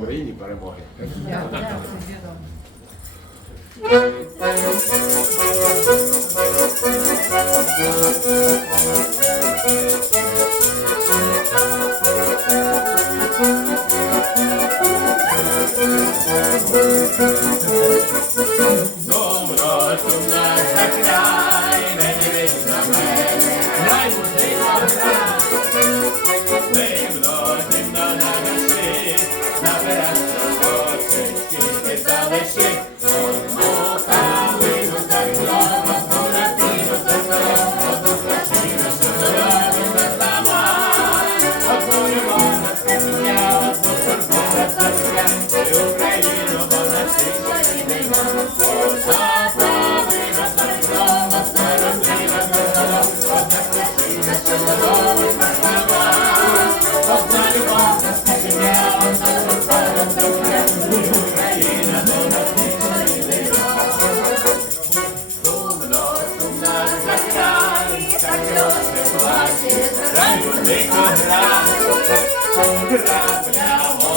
Україні перемоги. Добра сумна Крапля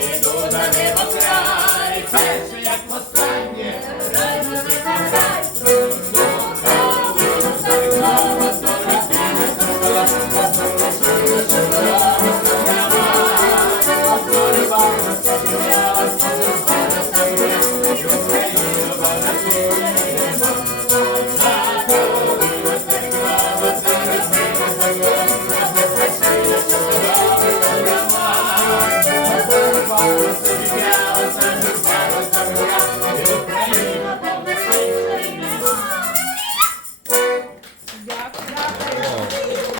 іду на небо край, перше як востаннє. virus